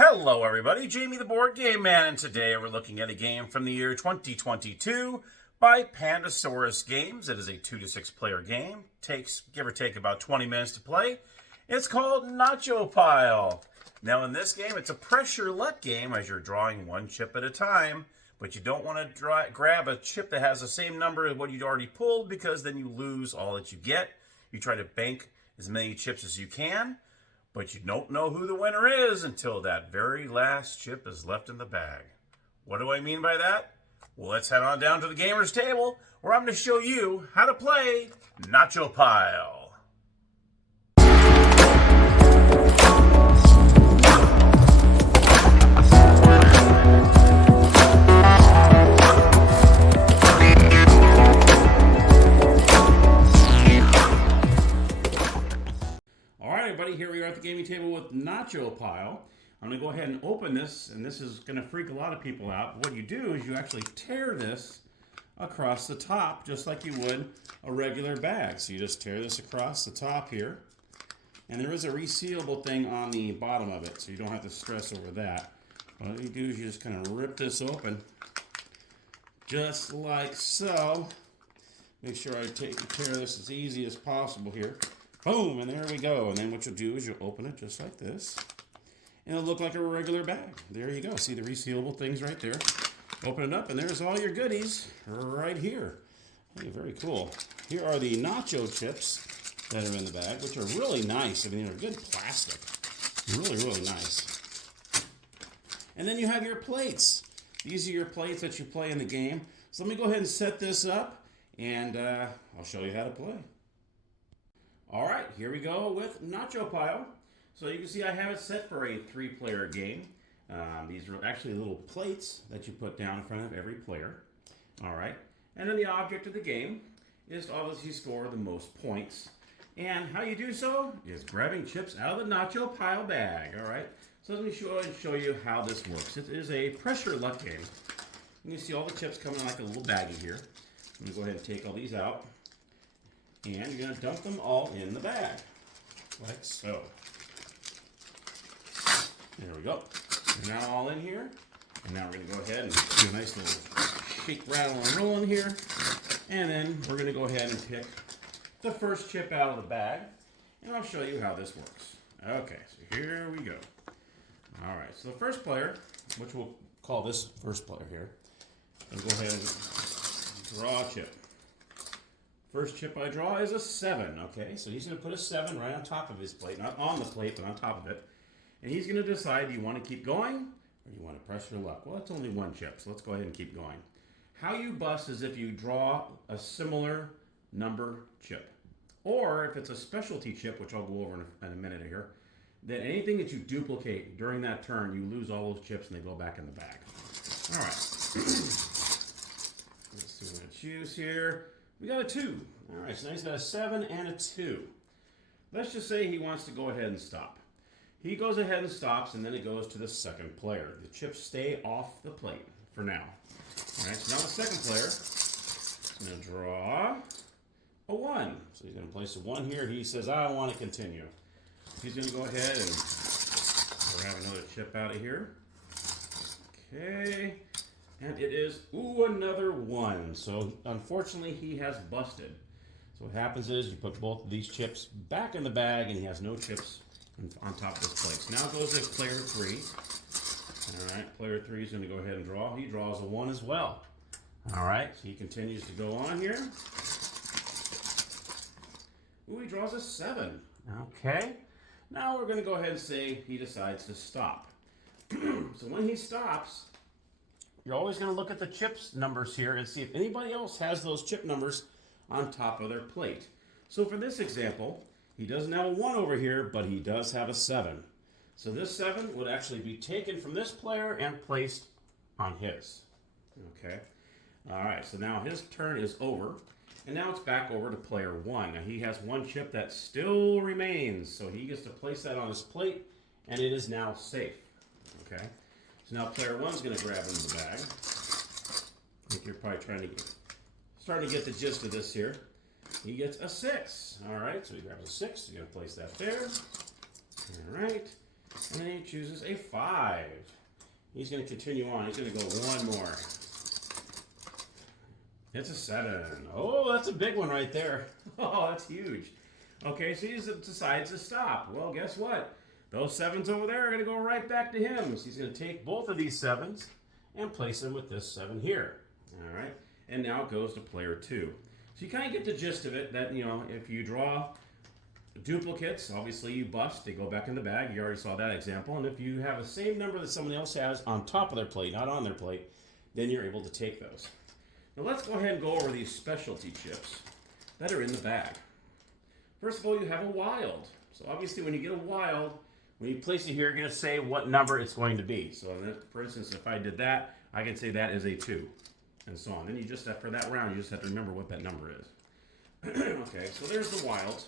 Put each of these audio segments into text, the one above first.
Hello everybody, Jamie the Board Game Man, and today we're looking at a game from the year 2022 by Pandasaurus Games. It is a 2 to 6 player game. Takes, give or take, about 20 minutes to play. It's called Nacho Pile. Now in this game, it's a pressure luck game as you're drawing one chip at a time, but you don't want to grab a chip that has the same number as what you'd already pulled because then you lose all that you get. You try to bank as many chips as you can, but you don't know who the winner is until that very last chip is left in the bag. What do I mean by that? Well, let's head on down to the gamer's table where I'm going to show you how to play Nacho Pile. Here we are at the gaming table with Nacho Pile. I'm going to go ahead and open this, and this is going to freak a lot of people out. But what you do is you actually tear this across the top just like you would a regular bag. So you just tear this across the top here. And there is a resealable thing on the bottom of it, so you don't have to stress over that. What you do is you just kind of rip this open just like so. Make sure I tear this as easy as possible here. Boom, and there we go. And then what you'll do is you'll open it just like this. And it'll look like a regular bag. There you go. See the resealable things right there. Open it up, and there's all your goodies right here. Hey, very cool. Here are the nacho chips that are in the bag, which are really nice. I mean, they're good plastic. Really, really nice. And then you have your plates. These are your plates that you play in the game. So let me go ahead and set this up, and I'll show you how to play. All right, here we go with Nacho Pile. So you can see I have it set for a 3-player game. These are actually little plates that you put down in front of every player. All right, and then the object of the game is to obviously score the most points. And how you do so is grabbing chips out of the Nacho Pile bag. All right, so let me show you how this works. It is a pressure luck game. You can see all the chips coming in like a little baggie here. I'm gonna go ahead and take all these out. And you're going to dump them all in the bag, like so. There we go. They're now all in here. And now we're going to go ahead and do a nice little shake, rattle, and roll in here. And then we're going to go ahead and pick the first chip out of the bag. And I'll show you how this works. Okay, so here we go. All right, so the first player, which we'll call this first player here, will go ahead and draw a chip. First chip I draw is a 7, okay? So he's going to put a 7 right on top of his plate, not on the plate, but on top of it. And he's going to decide, do you want to keep going or do you want to press your luck? Well, it's only one chip, so let's go ahead and keep going. How you bust is if you draw a similar number chip. Or if it's a specialty chip, which I'll go over in a minute here, then anything that you duplicate during that turn, you lose all those chips and they go back in the bag. All right. Let's see what I choose here. We got a 2. All right, so now he's got a 7 and a 2. Let's just say he wants to go ahead and stop. He goes ahead and stops, and then it goes to the second player. The chips stay off the plate for now. All right, so now the second player is going to draw a 1. So he's going to place a 1 here. He says, I want to continue. He's going to go ahead and grab another chip out of here. Okay. And it is, another 1. So, unfortunately, he has busted. So what happens is you put both of these chips back in the bag, and he has no chips on top of this plate. So now it goes to player 3. All right, player 3 is going to go ahead and draw. He draws a 1 as well. All right, so he continues to go on here. He draws a 7. Okay. Now we're going to go ahead and say he decides to stop. So when he stops, you're always going to look at the chips numbers here and see if anybody else has those chip numbers on top of their plate. So for this example, he doesn't have a 1 over here, but he does have a 7. So this 7 would actually be taken from this player and placed on his. Okay. All right, so now his turn is over, and now it's back over to player 1. Now he has 1 chip that still remains, so he gets to place that on his plate, and it is now safe. Okay. So now player 1 is going to grab into the bag. I think you're probably starting to get the gist of this here. He gets a 6. All right, so he grabs a 6. You're going to place that there. All right. And then he chooses a 5. He's going to continue on. He's going to go one more. It's a 7. Oh, that's a big one right there. Oh, that's huge. Okay, so he decides to stop. Well, guess what? Those 7s over there are going to go right back to him. So he's going to take both of these 7s and place them with this 7 here. All right, and now it goes to player 2. So you kind of get the gist of it that, you know, if you draw duplicates, obviously you bust. They go back in the bag. You already saw that example. And if you have the same number that someone else has on top of their plate, not on their plate, then you're able to take those. Now let's go ahead and go over these specialty chips that are in the bag. First of all, you have a wild. So obviously when you get a wild, when you place it here, you're going to say what number it's going to be. So for instance, if I did that, I can say that is a 2, and so on. Then you just have, for that round, you just have to remember what that number is. Okay, so there's the wilds.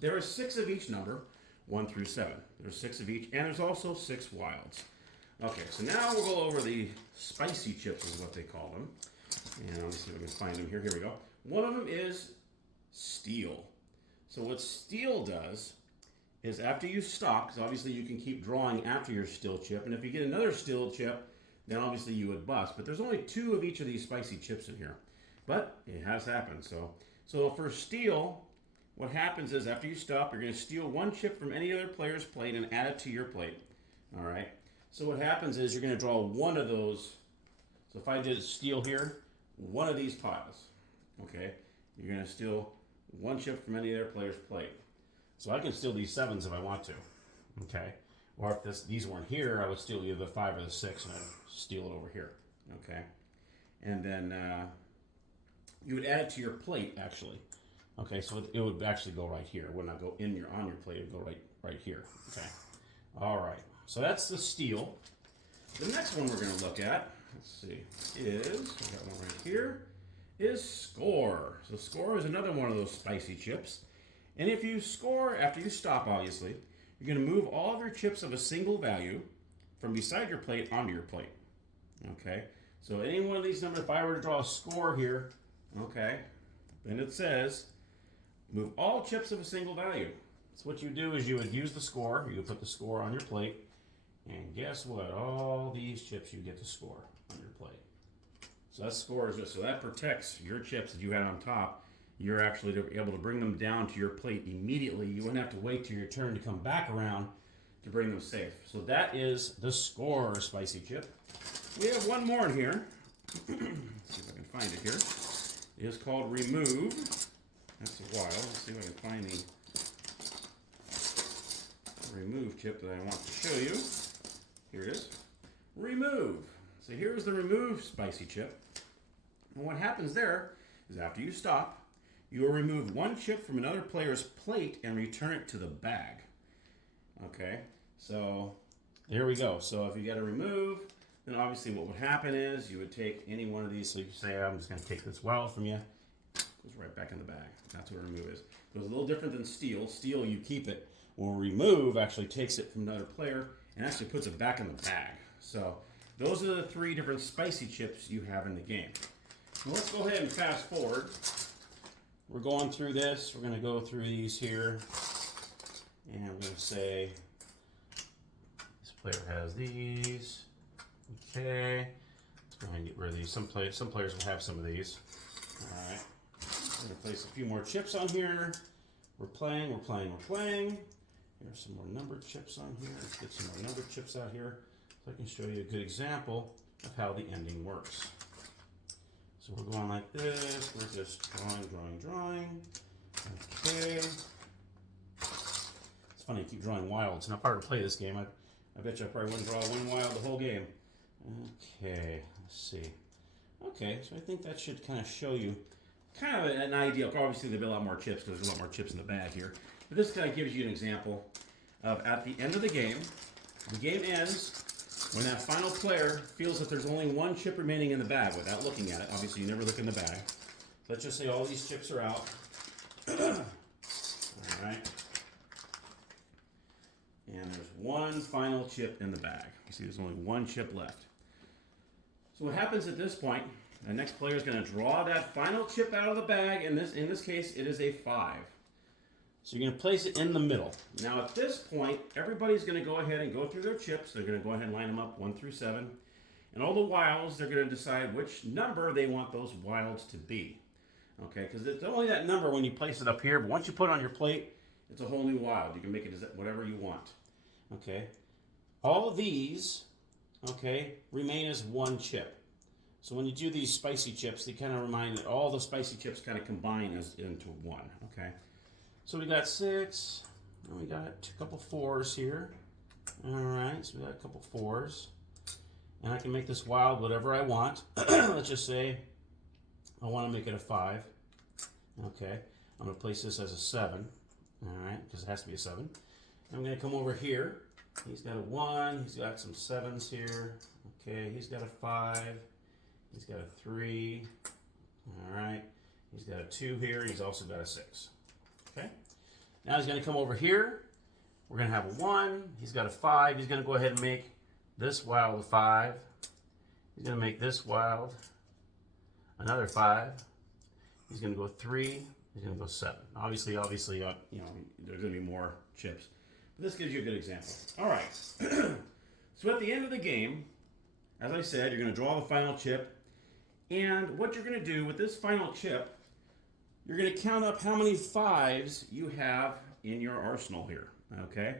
There are 6 of each number, 1 through 7. There's 6 of each, and there's also 6 wilds. Okay, so now we'll go over the spicy chips is what they call them. And let me see if I can find them here. Here we go. One of them is steel. So what steel does is after you stop, because obviously you can keep drawing after your steel chip, and if you get another steel chip, then obviously you would bust. But there's only 2 of each of these spicy chips in here. But it has happened. So for steel, what happens is after you stop, you're going to steal 1 chip from any other player's plate and add it to your plate. All right. So what happens is you're going to draw 1 of those. So if I did steal here, 1 of these piles. Okay. You're going to steal 1 chip from any other player's plate. So I can steal these 7s if I want to. Okay. Or if these weren't here, I would steal either the 5 or the 6 and I'd steal it over here. Okay. And then you would add it to your plate actually. Okay, so it would actually go right here. It would not go on your plate. It would go right here. Okay. All right. So that's the steel. The next one we're going to look at, let's see, is, we got one right here, is score. So score is another one of those spicy chips. And if you score after you stop, obviously, you're going to move all of your chips of a single value from beside your plate onto your plate. Okay. So any one of these numbers, if I were to draw a score here, okay, then it says move all chips of a single value. So what you do is you would use the score. You would put the score on your plate. And guess what? All these chips you get to score on your plate. So that score is just, so that protects your chips that you had on top. You're actually able to bring them down to your plate immediately. You wouldn't have to wait till your turn to come back around to bring them safe. So that is the score spicy chip. We have one more in here. Let's see if I can find it here. It is called remove. That's a while. Let's see if I can find the remove chip that I want to show you. Here it is. Remove. So here's the remove spicy chip. And what happens there is after you stop, you will remove 1 chip from another player's plate and return it to the bag. Okay, so there we go. So if you got to remove, then obviously what would happen is you would take any one of these. So you say, I'm just going to take this wild from you. Goes right back in the bag. That's what remove is. So it's a little different than steal. Steal, you keep it. Well, remove actually takes it from another player and actually puts it back in the bag. So those are the 3 different spicy chips you have in the game. Now let's go ahead and fast forward. We're going through this. We're going to go through these here. And I'm going to say this player has these. Okay. Let's go ahead and get rid of these. Some players will have some of these. All right. I'm going to place a few more chips on here. We're playing. Here's some more numbered chips on here. Let's get some more numbered chips out here so I can show you a good example of how the ending works. So we're going like this. We're just drawing. Okay. It's funny, I keep drawing wilds. Now, if I were to play this game, I bet you I probably wouldn't draw 1 wild the whole game. Okay, let's see. Okay, so I think that should kind of show you kind of an idea. Obviously, there'll be a lot more chips because there's a lot more chips in the bag here. But this kind of gives you an example of at the end of the game ends when that final player feels that there's only 1 chip remaining in the bag without looking at it. Obviously, you never look in the bag. Let's just say all these chips are out. All right. And there's 1 final chip in the bag. You see there's only 1 chip left. So what happens at this point, the next player is going to draw that final chip out of the bag. In this case, it is a 5. So you're going to place it in the middle. Now at this point, everybody's going to go ahead and go through their chips. They're going to go ahead and line them up 1 through 7. And all the wilds, they're going to decide which number they want those wilds to be. Okay, because it's only that number when you place it up here, but once you put it on your plate, it's a whole new wild. You can make it whatever you want. Okay, all of these, okay, remain as one chip. So when you do these spicy chips, they kind of remind that all the spicy chips kind of combine into one. Okay, so we got 6, and we got a couple 4s here. All right, so we got a couple 4s. And I can make this wild whatever I want. Let's just say I want to make it a 5. Okay, I'm going to place this as a 7. All right, because it has to be a 7. I'm going to come over here. He's got a 1. He's got some 7s here. Okay, he's got a 5. He's got a 3. All right, he's got a 2 here. He's also got a 6. Okay, now he's going to come over here. We're going to have a 1. He's got a 5. He's going to go ahead and make this wild a 5. He's going to make this wild another 5. He's going to go 3. He's going to go 7. Obviously, you know, there's going to be more chips. But this gives you a good example. All right. So at the end of the game, as I said, you're going to draw the final chip. And what you're going to do with this final chip, you're going to count up how many 5s you have in your arsenal here. Okay?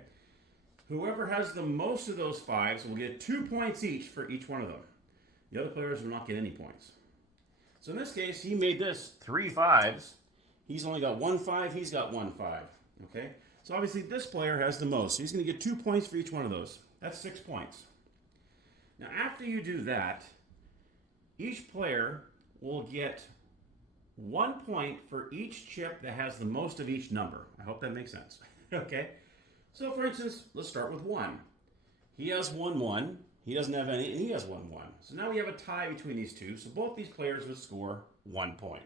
Whoever has the most of those 5s will get 2 points each for each one of them. The other players will not get any points. So in this case, he made this 3 5s. He's only got 1 5. He's got 1 5. Okay? So obviously this player has the most. So he's going to get 2 points for each one of those. That's 6 points. Now after you do that, each player will get 1 point for each chip that has the most of each number. I hope that makes sense. Okay? So, for instance, let's start with 1. He has 1 1. He doesn't have any, and he has 1 1. So now we have a tie between these two. So both these players would score 1 point.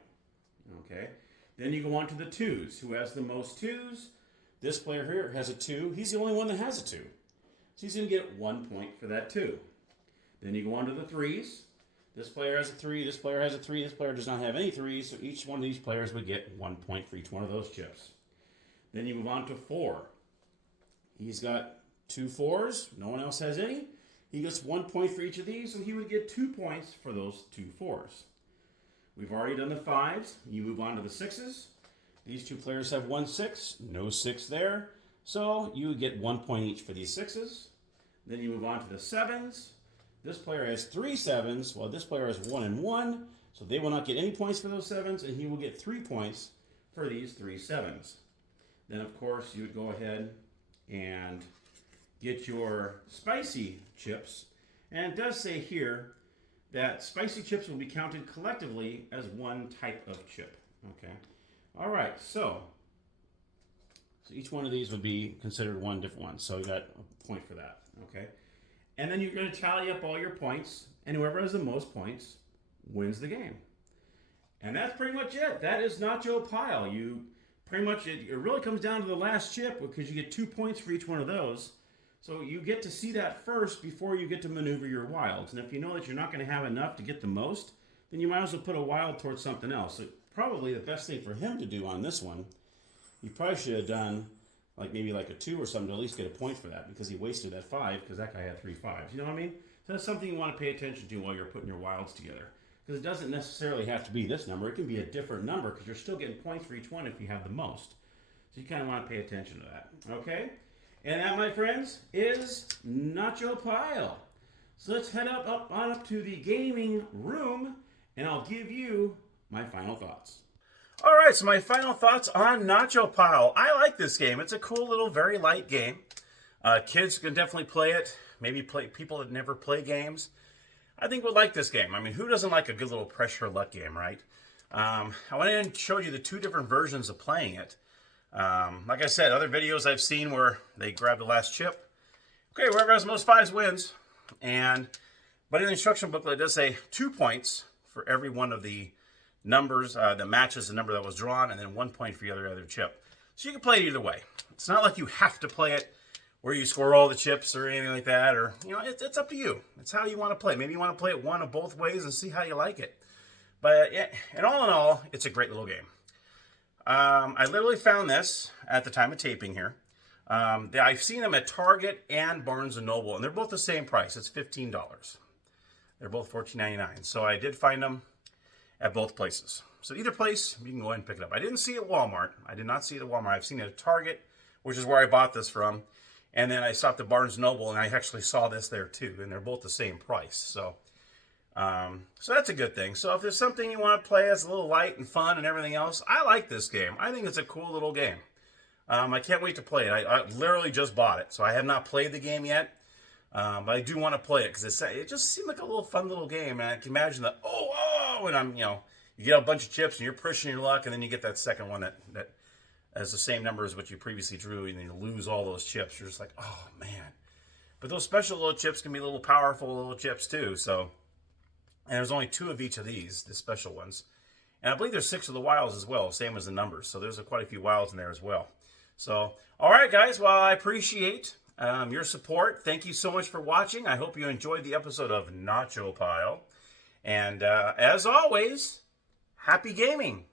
Okay. Then you go on to the 2s. Who has the most 2s? This player here has a 2. He's the only one that has a 2. So he's going to get 1 point for that 2. Then you go on to the 3s. This player has a 3. This player has a 3. This player does not have any 3s. So each one of these players would get 1 point for each one of those chips. Then you move on to 4. He's got 2 4s. No one else has any. He gets 1 point for each of these, so he would get 2 points for those 2 4s. We've already done the 5s. You move on to the 6s. These 2 players have 1 6. No 6 there. So you would get 1 point each for these 6s. Then you move on to the 7s. This player has 3 7s, while this player has 1 and 1. So they will not get any points for those 7s, and he will get 3 points for these 3 7s. Then, of course, you would go ahead and get your spicy chips. And it does say here that spicy chips will be counted collectively as one type of chip. Okay. All right. So each one of these would be considered one different one. So you got a point for that. Okay. And then you're going to tally up all your points, and whoever has the most points wins the game. And that's pretty much it. That is Nacho Pile. You pretty much, it really comes down to the last chip because you get 2 points for each one of those. So you get to see that first before you get to maneuver your wilds. And if you know that you're not going to have enough to get the most, then you might as well put a wild towards something else. So probably the best thing for him to do on this one, he probably should have done maybe a 2 or something to at least get a point for that, because he wasted that 5 because that guy had 3 5s. You know what I mean? So that's something you want to pay attention to while you're putting your wilds together. Because it doesn't necessarily have to be this number. It can be a different number because you're still getting points for each one if you have the most. So you kind of want to pay attention to that. Okay? And that, my friends, is Nacho Pile. So let's head on up to the gaming room, and I'll give you my final thoughts. All right, so my final thoughts on Nacho Pile. I like this game. It's a cool little, very light game. Kids can definitely play it. Maybe people that never play games. I think would like this game. I mean, who doesn't like a good little pressure luck game, right? I went in and showed you the 2 different versions of playing it. Like I said, other videos I've seen where they grab the last chip. Okay, whoever has the most 5s wins. But in the instruction booklet, it does say 2 points for every one of the numbers that matches the number that was drawn, and then 1 point for the other chip. So you can play it either way. It's not like you have to play it where you score all the chips or anything like that, or, you know, it's up to you. It's how you want to play. Maybe you want to play it one of both ways and see how you like it. But yeah, and all in all, it's a great little game. I literally found this at the time of taping here. I've seen them at Target and Barnes & Noble, and they're both the same price. It's $15. They're both $14.99. So I did find them at both places. So either place, you can go ahead and pick it up. I didn't see it at Walmart. I did not see it at Walmart. I've seen it at Target, which is where I bought this from. And then I stopped at Barnes & Noble, and I actually saw this there too. And they're both the same price. So that's a good thing. So if there's something you want to play that's a little light and fun and everything else, I like this game. I think it's a cool little game. I can't wait to play it. I literally just bought it, so I have not played the game yet. But I do want to play it because it just seemed like a little fun little game. And I can imagine that, and you get a bunch of chips and you're pushing your luck, and then you get that second one that has the same number as what you previously drew, and then you lose all those chips. You're just like, oh man. But those special little chips can be little powerful little chips too. So, and there's only 2 of each of these, the special ones. And I believe there's 6 of the wilds as well, same as the numbers. So there's quite a few wilds in there as well. So, all right, guys. Well, I appreciate your support. Thank you so much for watching. I hope you enjoyed the episode of Nacho Pile. And as always, happy gaming.